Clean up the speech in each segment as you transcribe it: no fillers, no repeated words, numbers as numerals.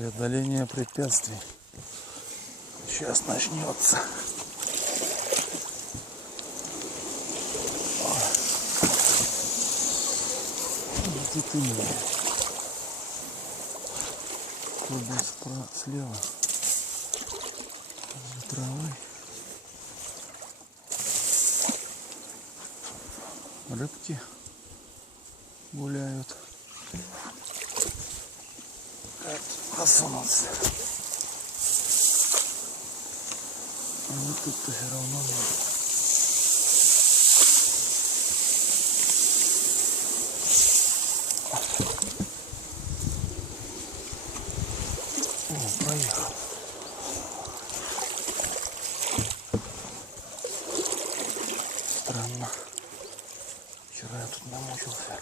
Преодоление препятствий. Сейчас начнется. Где ты меня? Клубы слева. За травой. Рыбки гуляют. Как просунуться? А вот тут-то все равно нет. О, проехал. Странно. Вчера я тут намучился.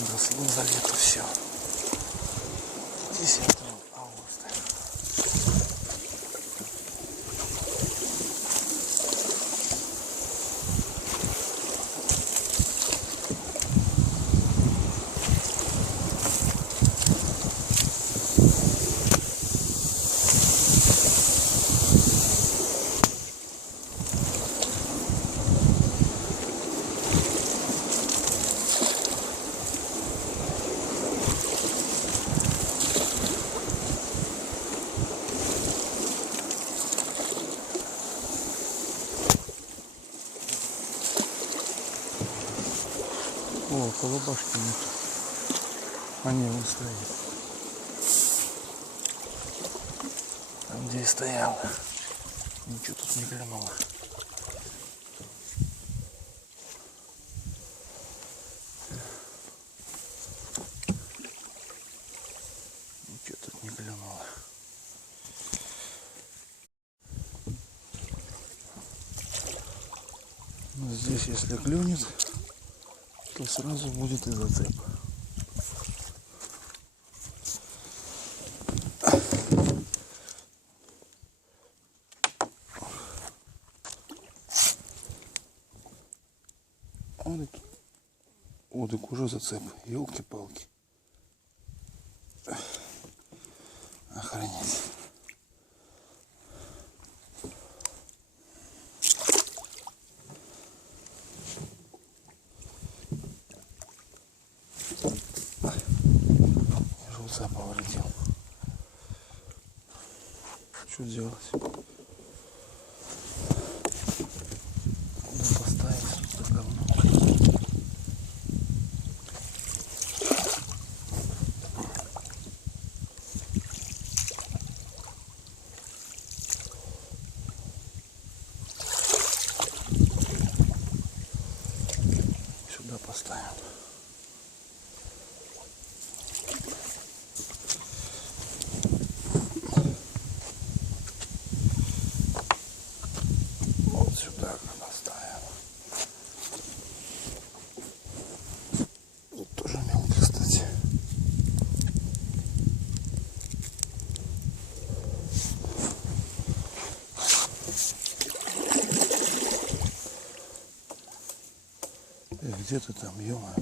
Заросло за лето все. 10 августа. О, колобашки нет. Они вон стоят. Там, где и стоял. Ничего тут не клюнуло. Ничего тут не клюнуло. Но здесь, если клюнет, то сразу будет и зацеп. Вот так уже зацеп. Елки-палки. Охренеть. Жуца повредил. Что делать? Куда поставить это говно? Сюда поставим. Вот сюда поставим. Тут тоже мелко, кстати. Где ты там, ё-моё?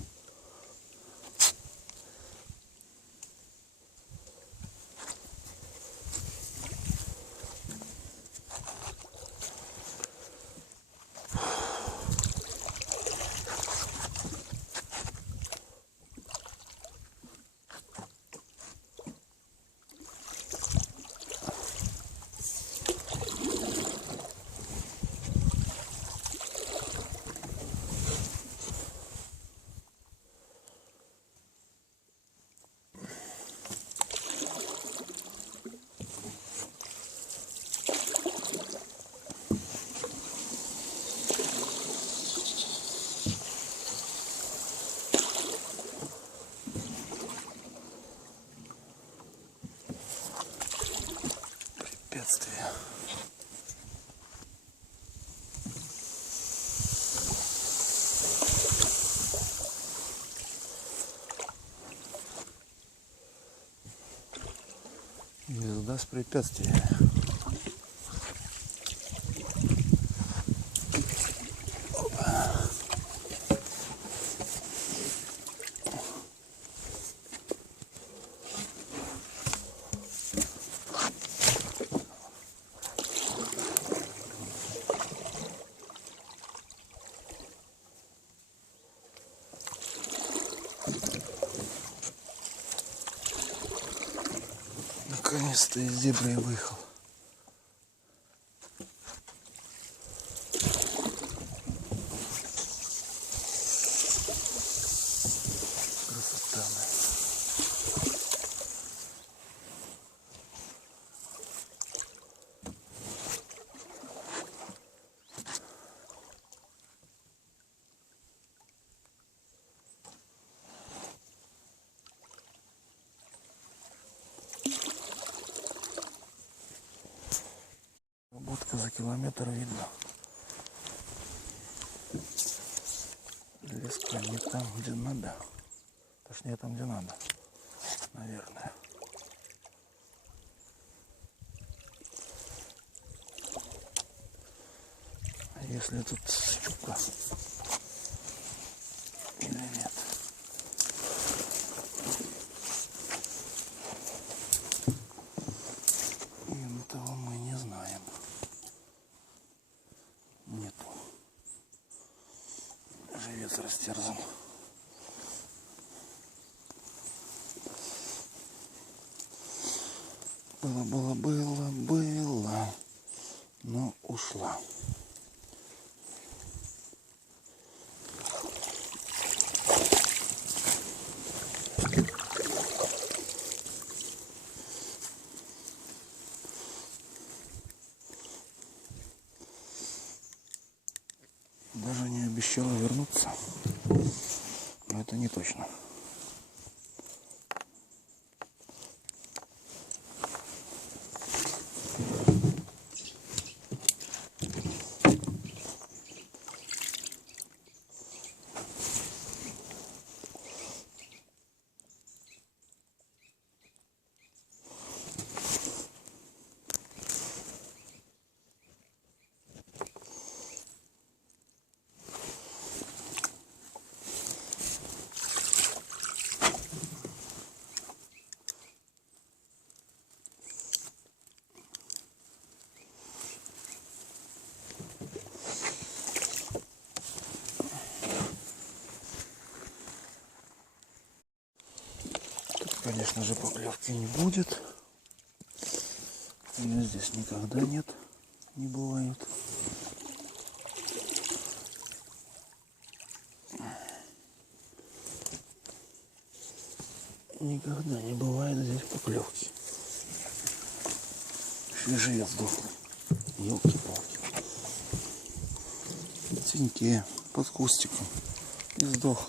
препятствие. Езда с препятствиями. Наконец-то из зебры я выехал. Красота. Будка за километр видно. Леска не там, где надо. Точнее, там, где надо. Наверное. А если тут щука или нет? Этого мы не знаем. Нету. Живец растерзан. Было, но ушла. Даже не обещала вернуться, но это не точно. Конечно же, поклевки не будет. Ее здесь никогда нет, не бывает. Никогда не бывает здесь поклевки. Еще и живец сдохлый. Елки-палки. В теньке, под кустиком. И сдох.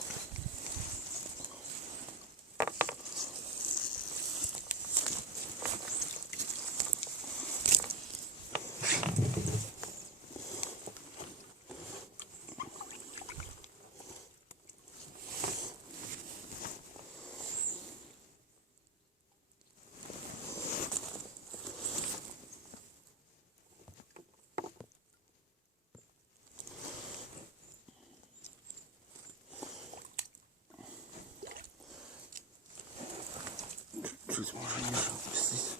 Чуть можно ниже опустить.